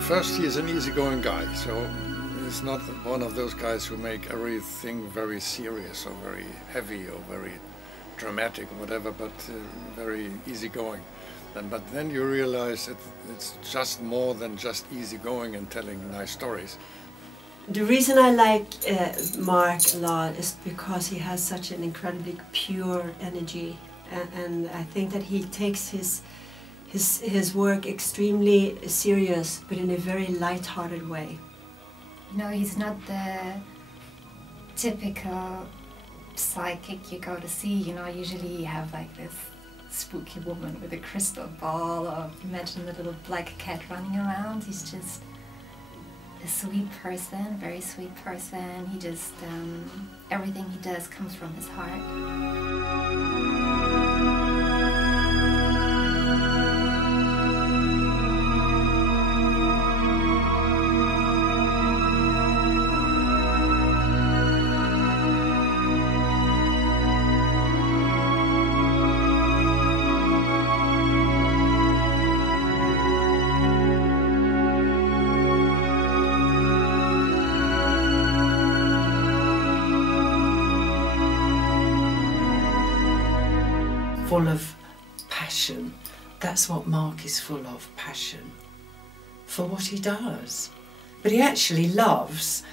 first he is an easygoing guy, so he's not one of those guys who make everything very serious or very heavy or very dramatic or whatever, but very easygoing. But then you realize it's just more than just easygoing and telling nice stories. The reason I like Mark a lot is because he has such an incredibly pure energy, and I think that he takes his work extremely serious, but in a very light-hearted way. You know, he's not the typical psychic you go to see. You know, usually you have like this spooky woman with a crystal ball, or imagine the little black cat running around. He's just a sweet person, very sweet person. He just, everything he does comes from his heart. Full of passion. That's what Mark is full of, passion for what he does. But he actually loves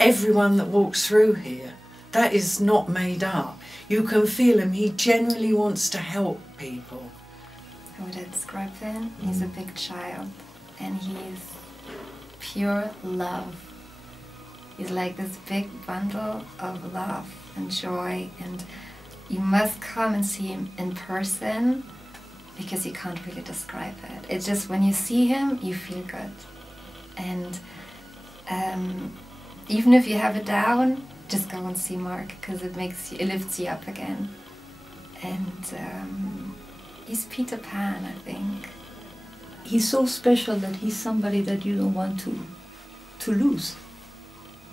everyone that walks through here. That is not made up. You can feel him. He genuinely wants to help people. How would I describe him? He's a big child, and he's pure love. He's like this big bundle of love and joy, and you must come and see him in person because you can't really describe it. It's just when you see him, you feel good. And even if you have a down, just go and see Mark, because it lifts you up again. And he's Peter Pan, I think. He's so special that he's somebody that you don't want to lose.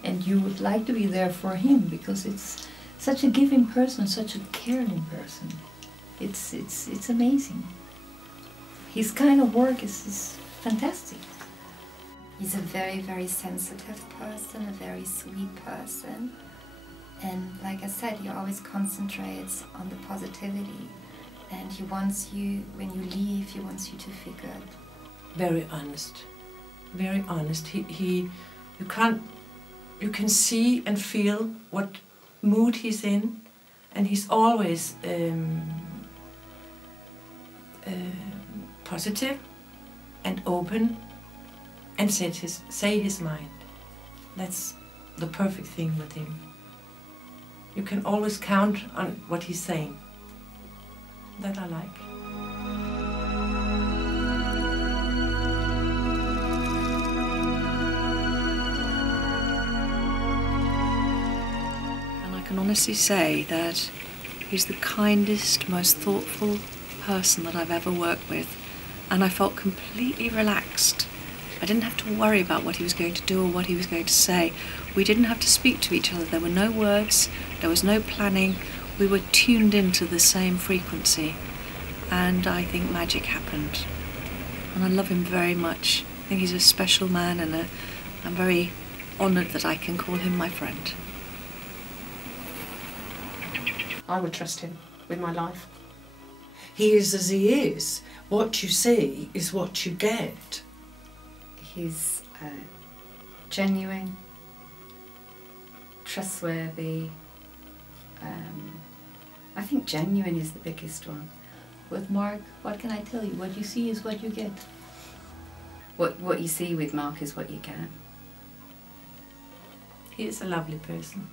And you would like to be there for him, because it's such a giving person, such a caring person. It's amazing. His kind of work is fantastic. He's a very, very sensitive person, a very sweet person. And like I said, he always concentrates on the positivity. And he wants you, when you leave, he wants you to feel good. Very honest. Very honest. You can see and feel what mood he's in, and he's always positive and open and say his mind. That's the perfect thing with him. You can always count on what he's saying. That I like. I can honestly say that he's the kindest, most thoughtful person that I've ever worked with, and I felt completely relaxed. I didn't have to worry about what he was going to do or what he was going to say. We didn't have to speak to each other. There were no words, there was no planning. We were tuned into the same frequency, and I think magic happened. And I love him very much. I think he's a special man, and I'm very honoured that I can call him my friend. I would trust him with my life. He is as he is. What you see is what you get. He's genuine, trustworthy. I think genuine is the biggest one. With Mark, what can I tell you? What you see is what you get. What you see with Mark is what you get. He is a lovely person.